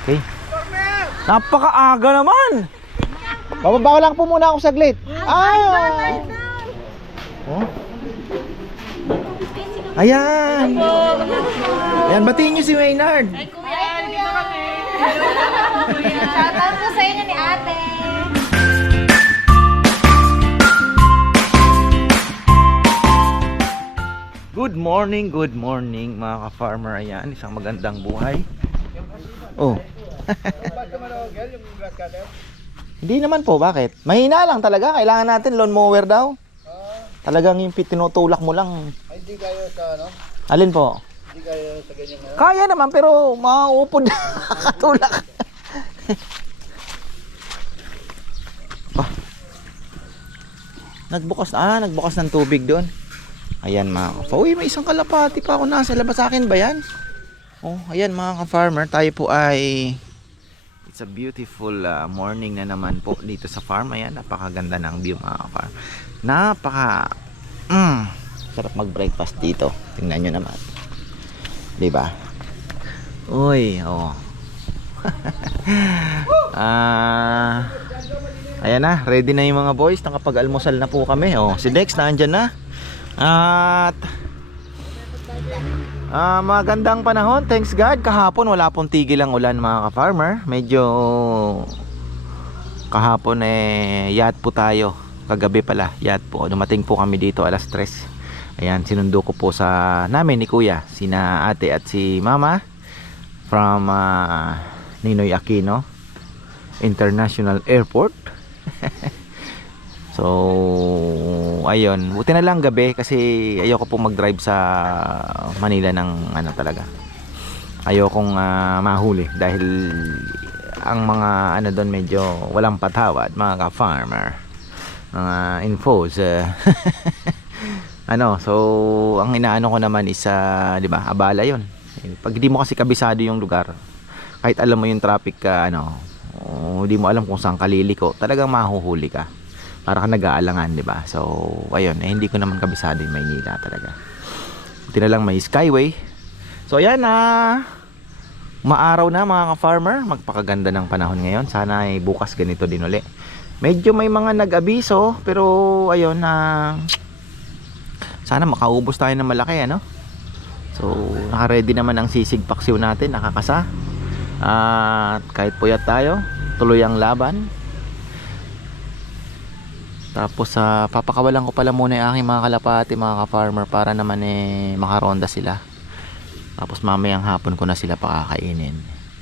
Okay. Napakaaga naman. Bababa lang po muna ako saglit. Ah! Oh. Ayan. Ayan, batiin niyo si Maynard. Shoutout po sa inyo ni ate. Good morning, good morning mga ka-farmer. Ayan, isang magandang buhay. Oh. Hindi naman po, bakit? Mahina lang talaga. Kailangan natin lawn mower daw. Talagang yung tinutulak mo lang. Ay, di kayo sa ano? Alin po? Di kayo sa ganyan ano? Kaya naman pero mauupod katulak. ah. Nagbukas ah, nagbukas ng tubig doon. Ayan mga ka Uy, may isang kalapati pa ako nasa labas sa akin ba yan? Oh, ayan mga ka-farmer, tayo po ay It's a beautiful uh, morning na naman po dito sa farm. Ayan, napakaganda ng view mga ka-farm. Napaka mm, sarap mag-breakfast dito. Tingnan nyo naman. 'di ba? Uy, oh. Ah. ayan na, ready na yung mga boys. Nakapag-almusal na po kami. Oh, si Dex nandiyan na. At Ah, magandang panahon. Thanks God. Kahapon wala pong tigil ang ulan mga ka-farmer. Medyo kahapon eh yacht po tayo. Kagabi pala, yacht po. Dumating po kami dito alas 3. Ayan, sinundo ko po sa namin ni Kuya, sina ate at si Mama from ah, Ninoy Aquino International Airport. so, ayun, buti na lang gabi kasi ayoko po mag-drive sa Manila ng ano talaga. Ayokong ah, mahuli dahil ang mga ano doon medyo walang patawad, mga ka-farmer. Mga infos. eh. ano, so ang inaano ko naman is ah, 'di ba? Abala 'yon. Pag hindi mo kasi kabisado yung lugar, kahit alam mo yung traffic ka ano, hindi mo alam kung saan kaliliko, talagang mahuhuli ka. Para ka nag-aalangan, 'di ba? So, ayun, eh, hindi ko naman kabisado yung Maynila talaga. Buti na lang may Skyway. So, ayan na. Maaraw na mga ka-farmer, magpakaganda ng panahon ngayon. Sana ay bukas ganito din uli. Medyo may mga nag-abiso, pero ayun na sana makaubos tayo ng malaki ano. So, naka-ready naman ang sisig paksiw natin, nakakasa. At kahit puyat tayo, tuloy ang laban. Tapos sa papakawalan ko pala muna yung aking mga kalapati, mga ka-farmer para naman eh makaronda sila. Tapos mamayang hapon ko na sila pakakainin.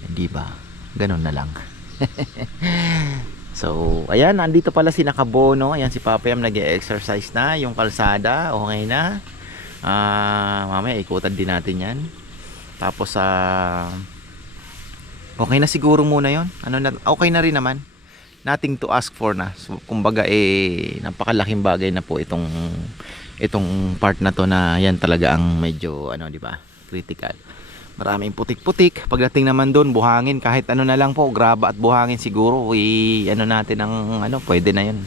Hindi ba? Ganun na lang. so, ayan, nandito pala si Nakabono. Ayan si Papa Yam nag-exercise na. Yung kalsada, okay na. Ah, mamaya ikutan din natin yan. Tapos sa okay na siguro muna 'yon. Ano na okay na rin naman. Nothing to ask for na. So, kumbaga eh napakalaking bagay na po itong itong part na to na yan talaga ang medyo ano, di ba? Critical. Maraming putik-putik. Pagdating naman doon, buhangin kahit ano na lang po, graba at buhangin siguro i ano natin ang ano, pwede na 'yon.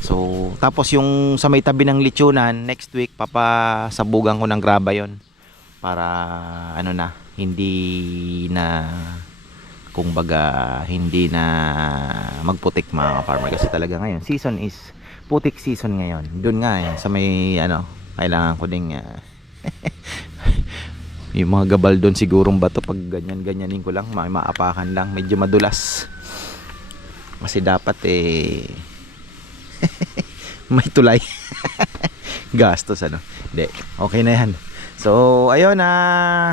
So, tapos yung sa may tabi ng lechonan, next week papasabugan ko ng graba 'yon para ano na, hindi na kung baga hindi na magputik mga farmer kasi talaga ngayon season is putik season ngayon. Doon nga eh, sa may ano kailangan ko ding ah, yung mga gabal doon sigurong bato. Pag ganyan ganyanin ko lang ma maapakan lang. Medyo madulas. Kasi dapat eh may tulay. Gastos ano. Hindi. Okay na yan So, ayun na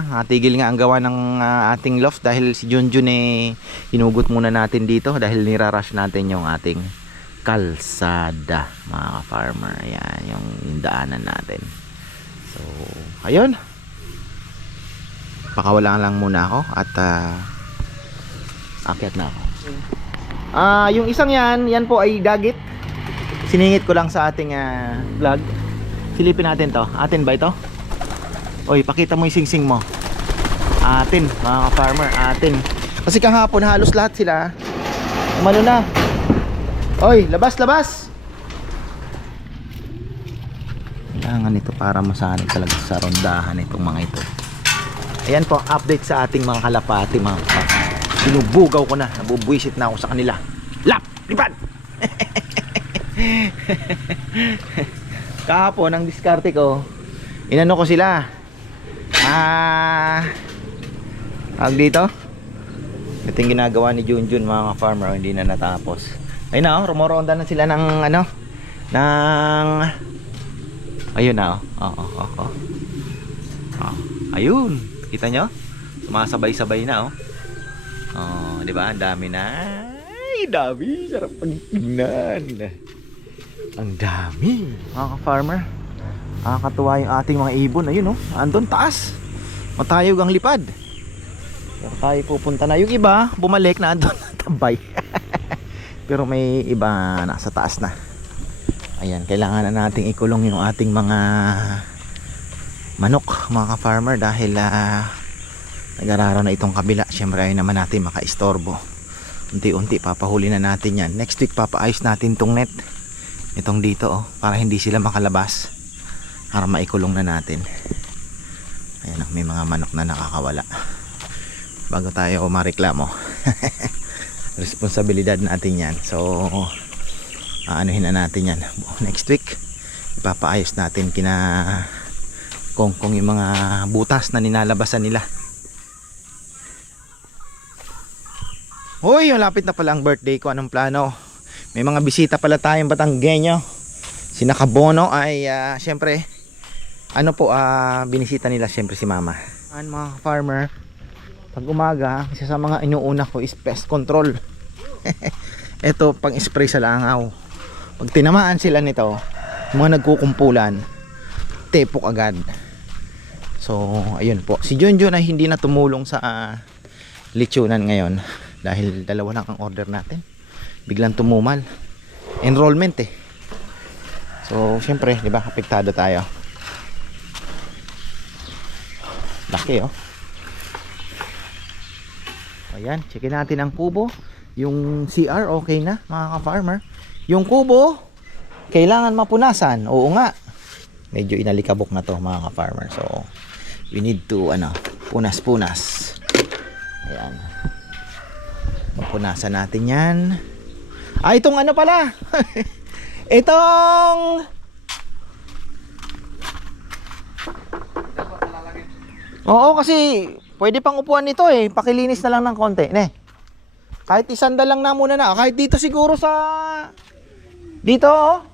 ah, tigil nga ang gawa ng ah, ating loft dahil si Junjun eh hinugot muna natin dito dahil nirarush natin yung ating kalsada mga farmer. Ayan, yung, yung daanan natin. So, ayun. Pakawalan lang muna ako at ah, akyat na ako. Ah, yung isang yan, yan po ay dagit. Siningit ko lang sa ating ah, vlog. Silipin natin to. Atin ba ito? Oy, pakita mo yung singsing mo. Atin, mga ka-farmer, atin. Kasi kahapon halos lahat sila. Umano na. Oy, labas, labas. Kailangan ito para masanay talaga sa rondahan itong mga ito. Ayan po, update sa ating mga kalapati, mga ka Sinubugaw ko na. Nabubwisit na ako sa kanila. Lap! Lipad! Kahapon, ang diskarte ko, inano ko sila. Ah... Tawag dito? Ito yung ginagawa ni Junjun mga farmer hindi na natapos. Ayun na oh, rumoronda na sila ng ano ng Ayun na oh. Oo, oo, oo. Oh, ayun. Kita nyo? Sumasabay-sabay na oh. Oh, di ba? Ang dami na. Ay, dami. Sarap pagtingnan. Ang dami. Mga farmer Nakakatuwa yung ating mga ibon. Ayun oh. Andun taas. Matayog ang lipad. Pero tayo pupunta na. Yung iba, bumalik na andun tambay. Pero may iba nasa taas na. Ayan, kailangan na nating ikulong yung ating mga manok, mga farmer dahil uh, nag-araraw na itong kabila. Siyempre ay naman natin makaistorbo. Unti-unti papahuli na natin yan. Next week papaayos natin tong net. Itong dito oh, para hindi sila makalabas. Para maikulong na natin. Ayan, may mga manok na nakakawala bago tayo mareklamo responsibilidad natin yan so aanuhin na natin yan next week ipapaayos natin kina kongkong yung mga butas na ninalabasan nila Hoy, malapit na pala ang birthday ko. Anong plano? May mga bisita pala tayong Batanggenyo. Si Nakabono ay ah, syempre ano po ah binisita nila syempre si Mama. An mga farmer, pag umaga, isa sa mga inuuna ko is pest control. Ito, pang spray sa langaw. Pag tinamaan sila nito, mga nagkukumpulan, tepok agad. So, ayun po. Si Junjun ay hindi na tumulong sa ah, lechonan ngayon dahil dalawa lang ang order natin. Biglang tumumal. Enrollment eh. So, syempre, 'di ba, apektado tayo. Laki oh. Ayan, checkin natin ang kubo. Yung CR okay na, mga ka-farmer. Yung kubo, kailangan mapunasan. Oo nga. Medyo inalikabok na to, mga ka-farmer. So, we need to, ano, punas-punas. Ayan. Mapunasan natin yan. Ah, itong ano pala. itong... Oo, kasi pwede pang upuan nito eh. Pakilinis na lang ng konti. Ne. Kahit isanda lang na muna na. Kahit dito siguro sa... Dito oh.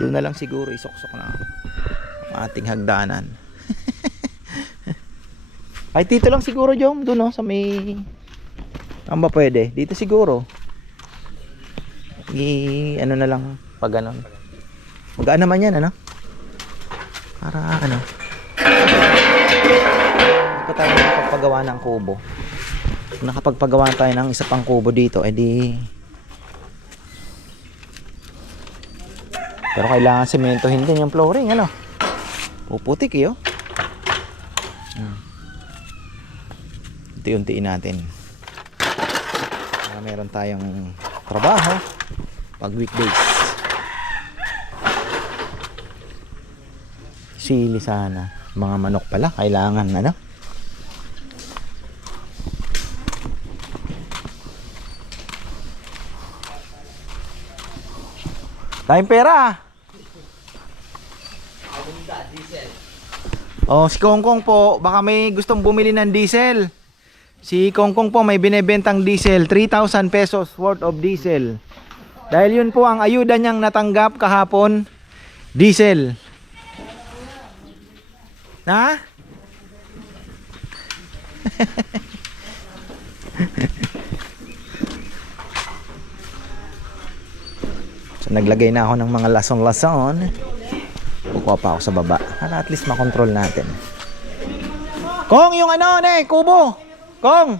Doon na lang siguro isuksok na ang ating hagdanan. Kahit dito lang siguro, Jom. Doon oh, sa may... Ang ba pwede? Dito siguro. I, ano na lang, pag ganon. Magaan naman yan, ano? Para ano? Ito tayo nakapagpagawa ng kubo. Kung nakapagpagawa tayo ng isa pang kubo dito, edi Pero kailangan sementohin din yung flooring, ano? Puputik eh, oh. Hmm. Unti-untiin natin. Para meron tayong trabaho pag weekdays. Sili sana. Mga manok pala, kailangan, ano? Tayong pera ah. Oh, si Kongkong po, baka may gustong bumili ng diesel. Si Kongkong po may binebentang diesel, 3,000 pesos worth of diesel. Dahil yun po ang ayuda niyang natanggap kahapon, diesel. Ha? Naglagay na ako ng mga lason-lason. Kukuha pa ako sa baba. Para at least makontrol natin. Kong, yung ano, ne, kubo. Kong.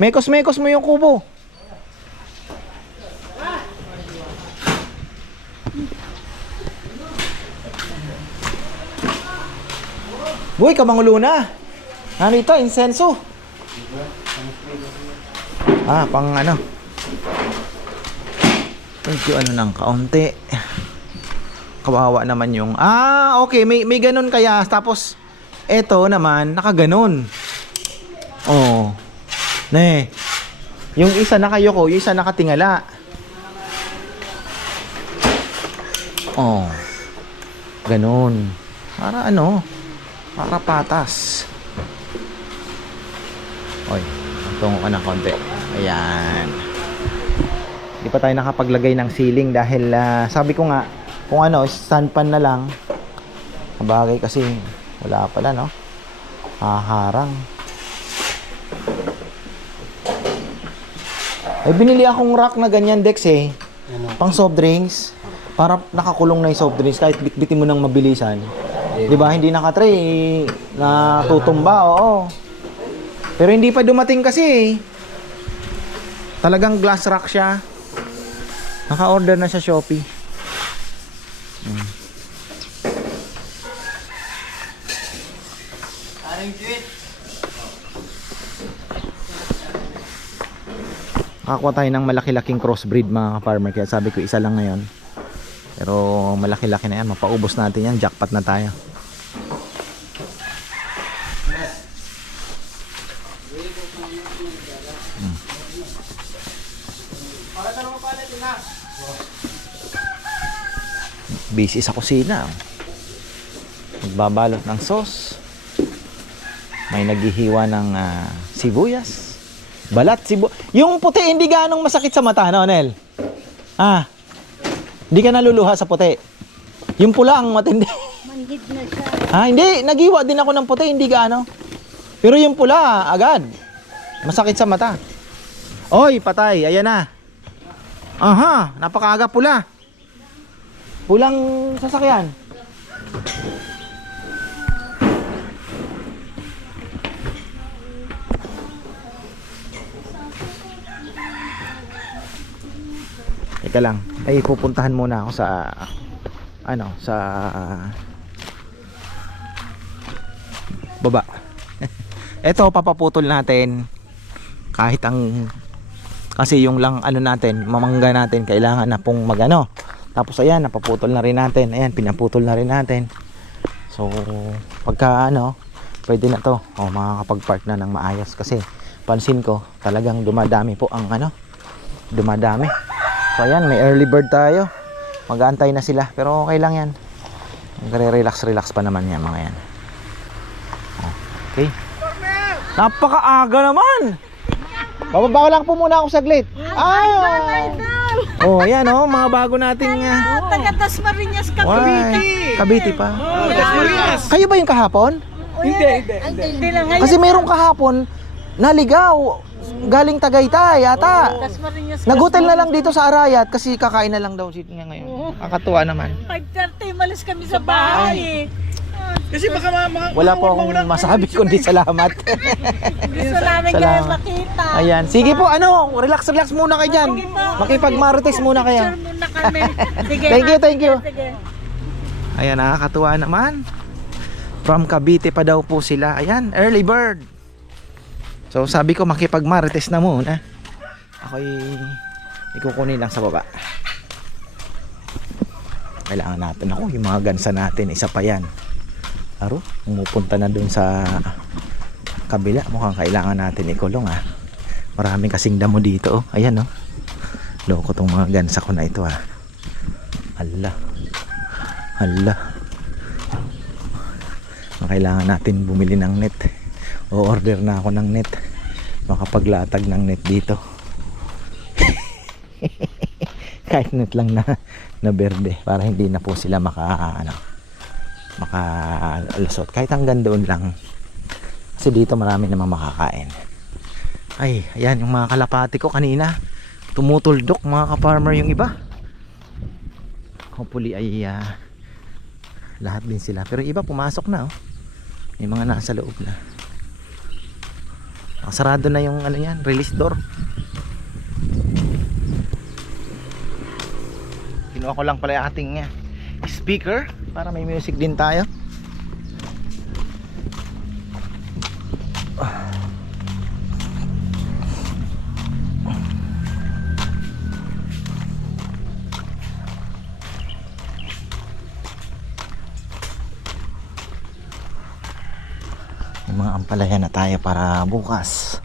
Mekos-mekos mo yung kubo. Boy, kamangulo na. Ano ito? Insenso. Ah, pang ano. Medyo ano ng kaunti. Kawawa naman yung... Ah, okay. May, may ganun kaya. Tapos, eto naman, nakaganon. Oh. Ne. Yung isa nakayoko, yung isa nakatingala. Oh. Ganon. Para ano? Para patas. Oy, tungo ka ng konti. Ayan. Hindi pa tayo nakapaglagay ng ceiling dahil ah, sabi ko nga, kung ano, stand pan na lang. Kabagay kasi wala pala, no? Haharang. Ay, binili akong rack na ganyan, Dex, eh. Pang soft drinks. Para nakakulong na yung soft drinks kahit bitbitin mo ng mabilisan. Di ba? Hindi nakatray, eh, natutumba, oo. Pero hindi pa dumating kasi, eh. Talagang glass rack siya. Naka-order na sa Shopee. Hmm. Nakakuha tayo ng malaki-laking crossbreed mga farmer kaya sabi ko isa lang ngayon. Pero malaki-laki na yan, mapaubos natin yan, jackpot na tayo. Busy sa kusina. Magbabalot ng sauce. May naghihiwa ng ah, sibuyas. Balat sibu. Yung puti hindi ganong masakit sa mata, no, Nel? Ah. Hindi ka naluluha sa puti. Yung pula ang matindi. Manhid na siya. ah, hindi. Naghiwa din ako ng puti, hindi gaano. Pero yung pula, agad. Masakit sa mata. Oy, patay. Ayan na. Aha, napakaaga pula. Pulang sasakyan. Teka lang. Ay pupuntahan muna ako sa ano, sa baba. Ito papaputol natin kahit ang kasi yung lang ano natin, mamangga natin kailangan na pong magano. Tapos ayan, napaputol na rin natin. Ayan, pinaputol na rin natin. So, pagka ano, pwede na to. O, makakapag-park na ng maayos kasi pansin ko, talagang dumadami po ang ano, dumadami. So ayan, may early bird tayo. Mag-aantay na sila, pero okay lang yan. Magre-relax-relax pa naman yan mga yan. Okay. Napakaaga naman! Bababa lang po muna ako saglit. Ah! Oh, ayan oh, mga bago nating uh, Taga Dasmariñas ka, Why? Cavite pa. Oh, Kayo ba yung kahapon? Hindi, hindi, hindi. Hindi lang ngayon. Kasi mayroong kahapon naligaw galing Tagaytay yata. Dasmariñas Nagutel na lang dito sa Arayat kasi kakain na lang daw siya niya ngayon. Kakatuwa naman. 5.30, malis kami sa bahay. Kasi baka mga, mga Wala po akong masabi kundi salamat. Gusto namin kayo Salamat. makita. Ayan. Sige po, ano, relax relax muna kayo dyan. Makipag-marites muna kayo. Picture muna kami. Sige, Thank you, ha? thank you. Sige. Ayan, nakakatuwa naman. From Cavite pa daw po sila. Ayan, early bird. So sabi ko makipag-marites na muna. Ako'y ikukunin lang sa baba. Kailangan natin ako, yung mga gansa natin, isa pa yan. Aro, pumupunta na dun sa kabila. Mukhang kailangan natin ikulong ah. Maraming kasing damo dito oh. Ayan oh. Loko tong mga gansa ko na ito ah. Hala. Hala. Kailangan natin bumili ng net. O order na ako ng net. Makapaglatag ng net dito. Kahit net lang na na berde para hindi na po sila maka ano makalusot kahit hanggang doon lang. Kasi dito marami namang makakain. Ay ayan yung mga kalapati ko kanina. Tumutuldok mga ka-farmer yung iba. Hopefully ay ah, lahat din sila. Pero iba pumasok na oh. may mga nasa loob na. Nakasarado na yung ano yan release door. Kinuha ko lang pala yung ating ah, speaker para may music din tayo May mga ampalaya na tayo para bukas.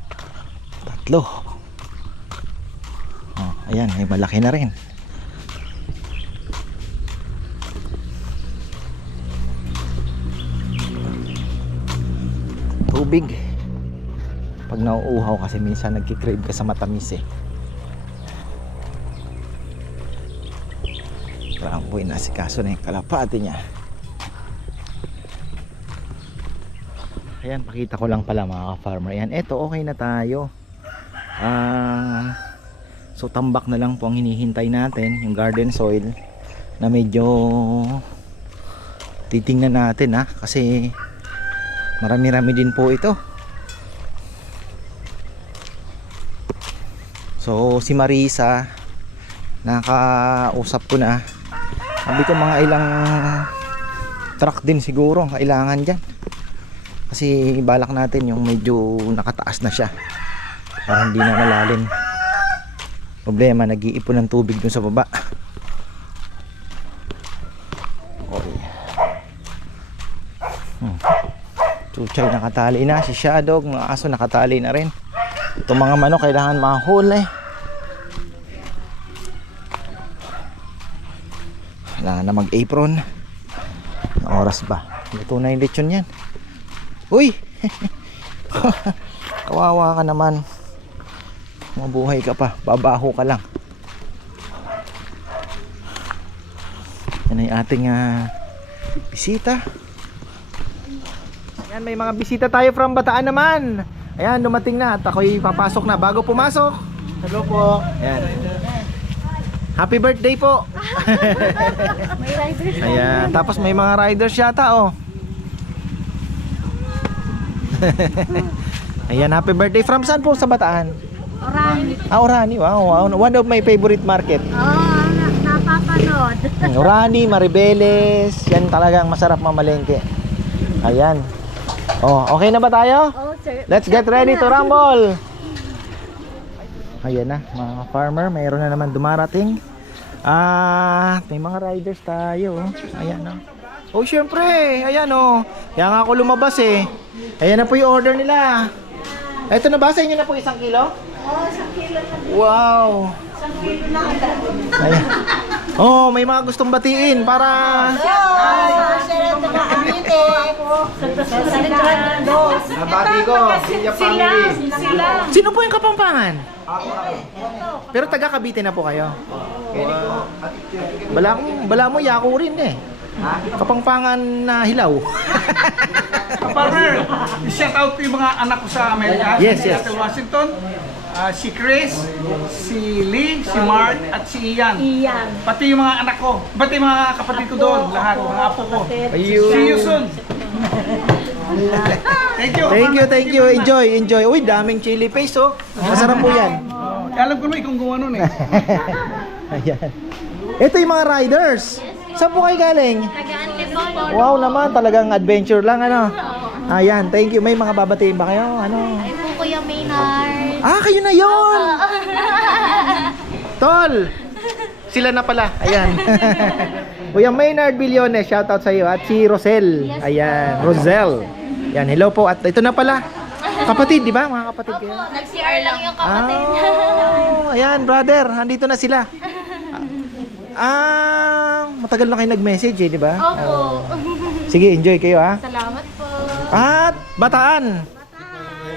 tatlo. Oh, ayan, may malaki na rin. Tubig. Pag nauuhaw kasi minsan nagkikrave ka sa matamis eh. Parang po inasikaso na yung kalapati niya. Ayan, pakita ko lang pala mga ka-farmer. Ayan, eto okay na tayo. Ah, so tambak na lang po ang hinihintay natin, yung garden soil na medyo titingnan natin ha kasi marami-rami din po ito. So si Marisa nakausap ko na. Sabi ko mga ilang truck din siguro ang kailangan diyan. Kasi balak natin yung medyo nakataas na siya. Para hindi na malalim. Problema, nag-iipon ng tubig dun sa baba. Okay. Hmm. Chuchay nakatali na. Si Shadow, mga aso nakatali na rin. Itong mga manok kailangan mahuli. Kailangan na mag-apron. Oras ba? Luto na yung lechon yan. Uy! Kawawa ka naman. Mabuhay ka pa. Babaho ka lang. Yan ay ating ah, bisita. Yan, may mga bisita tayo from Bataan naman. Ayan, dumating na at ako'y papasok na. Bago pumasok. Hello po. Ayan. Happy birthday po. May riders. Ayan, tapos may mga riders yata oh. Ayan, happy birthday from saan po sa Bataan? Orani. Ah, Orani. Wow, wow. One of my favorite market. Oo, oh, napapanood. Orani, Maribeles. Yan talagang masarap mamalengke. Ayan. Oh, okay na ba tayo? Oh, sir. Let's get ready to rumble. Ayan na, mga farmer, mayroon na naman dumarating. Ah, may mga riders tayo. oh. Ayan na. Oh, syempre. Ayan oh. Kaya nga ako lumabas eh. Ayan na po yung order nila. Ito na ba sa inyo na po isang kilo? Oo, isang kilo na. Wow. Isang kilo na agad. Ayan. Oh, may mga gustong batiin para sir, Nabati ko, Silya Sila, sila. Sino po yung Kapampangan? Pero taga Cavite na po kayo. Bala, bala mo yako rin eh. Kapampangan na hilaw. Farmer, i-shout out ko yung mga anak ko sa Amerika. Yes, yes. Seattle, Washington. Ah, si Chris, si Lee, si Mark, at si Ian. Iyan. Pati yung mga anak ko. Pati yung mga kapatid ko doon. Lahat, mga apo ko. Ayun. See you soon. Thank you. Thank you, thank you. Enjoy, enjoy. Uy, daming chili paste oh. Masarap po yan. Oh, alam ko naman kung gawa nun eh. Ayan. Ito yung mga riders. Saan po kayo galing? Wow naman, talagang adventure lang ano. Ayan, thank you. May mga babatiin ba kayo? Ano? Ah, kayo na yon. Tol! Sila na pala. Ayan. Kuya Maynard Billones, shoutout sa iyo. At si Rosel. Ayan, Rosel. Yan, hello po. At ito na pala. Kapatid, di ba? Mga kapatid kayo. Nag-CR lang yung kapatid. Ah, ayan, brother. Andito na sila. Ah, matagal na kayo nag-message eh, di ba? Opo. Sige, enjoy kayo ha. Salamat po. At Bataan.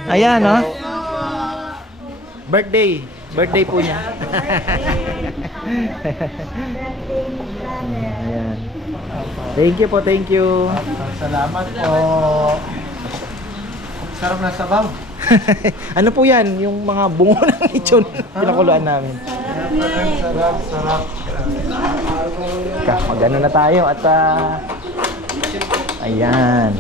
Ayan, no? Birthday. Birthday po niya. Ayan. Thank you po, thank you. Salamat po. Sarap na sabaw. ano po yan? Yung mga bungo ng lechon. Pinakuluan namin. Sarap, sarap. Ka, mag-ano na tayo at ah, ayan.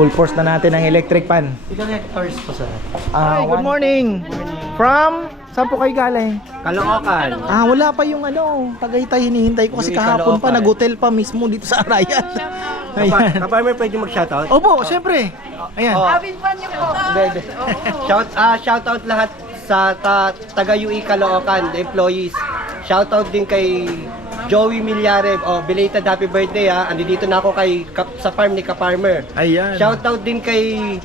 Full force na natin ang electric pan. Ilang hectares po sir? Ah, good morning. From saan po kayo galing? Kaloocan. Ah, wala pa yung ano, Tagaytay hinihintay ko kasi Yung kahapon pa Caloocan. nag-hotel pa mismo dito sa Arayan. Ayan. Ka-farmer pwede mag-shoutout? Opo, syempre. Ayan. Hindi, hindi. Shout, ah, shoutout lahat sa ta, taga UE Caloocan, employees. Shoutout din kay Joey Millares. Oh, belated happy birthday ha. Andi dito na ako kay kap, sa farm ni Ka-Farmer. Ayan. Shoutout din kay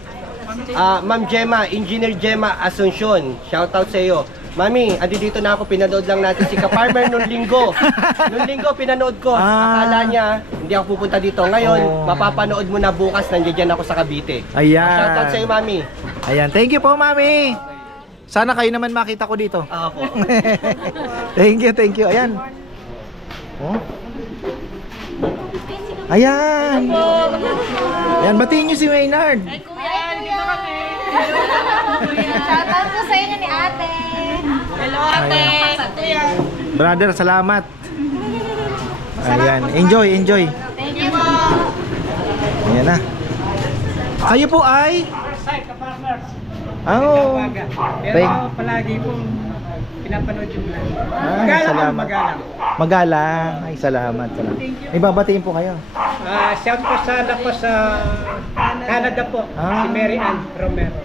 Ah, Ma'am Gemma, Engineer Gemma Asuncion. Shoutout sa iyo. Mami, andi dito na ako, pinanood lang natin si Ka-Farmer nung linggo. nung linggo, pinanood ko. Ah. Akala niya, hindi ako pupunta dito. Ngayon, Oh. mapapanood mo na bukas, nandiyan ako sa Cavite. Ayan. Shoutout sa iyo, Mami. Ayan, thank you po, Mami. Sana kayo naman makita ko dito. Ako. thank you, thank you. Ayan. Oh. Ayan. Ayan, batiin nyo si Maynard. Kuya, kuya. Shoutout po sa inyo ni ate. Hello, ate. Kuya. Brother, salamat. Ayan, enjoy, enjoy. Thank you po. Ayan na. Kayo po ay? Oh. Pero palagi pong pinapanood yung vlog. Ay, Magalang salamat. ang magalang. Magalang. Ay, salamat. salamat. May babatiin po kayo. Ah, shout po sana po sa Canada po, Ah. si Mary Ann Romero.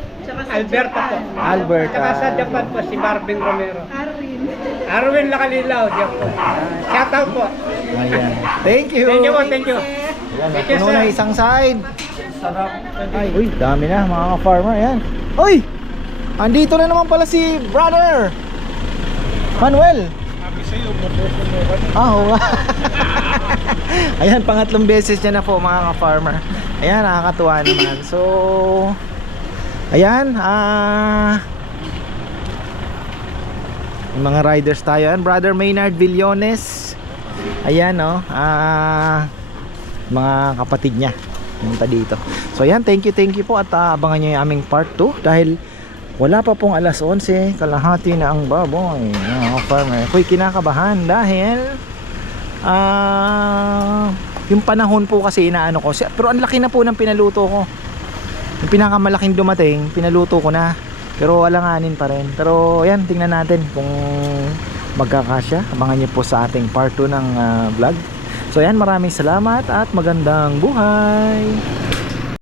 Alberta po. Alberta. Saka sa Japan po, si Marvin Romero. Arwin. Arwin Lakalilaw, diyan po. Ah, shout out po. Ayan. Thank you. Thank you po, thank you. Ayan, Thank you, na sir. isang side. Sarap. Ay, uy, dami na mga farmer. Ayan. Uy! Andito na naman pala si brother. Manuel. Ah, oo nga. Ayan, pangatlong beses niya na po mga ka-farmer. Ayan, nakakatuwa naman. So, ayan, ah... yung mga riders tayo. Ayan, Brother Maynard Villones. Ayan, no. Ah... mga kapatid niya punta dito. So ayan, thank you, thank you po at ah, abangan nyo yung aming part 2 dahil wala pa pong alas 11, kalahati na ang baboy. Mga farmer. Ako'y kinakabahan dahil ah yung panahon po kasi inaano ko. Pero ang laki na po ng pinaluto ko. Yung pinakamalaking dumating, pinaluto ko na. Pero alanganin pa rin. Pero ayan, tingnan natin kung magkakasya. Abangan nyo po sa ating part 2 ng ah, vlog. So ayan, maraming salamat at magandang buhay.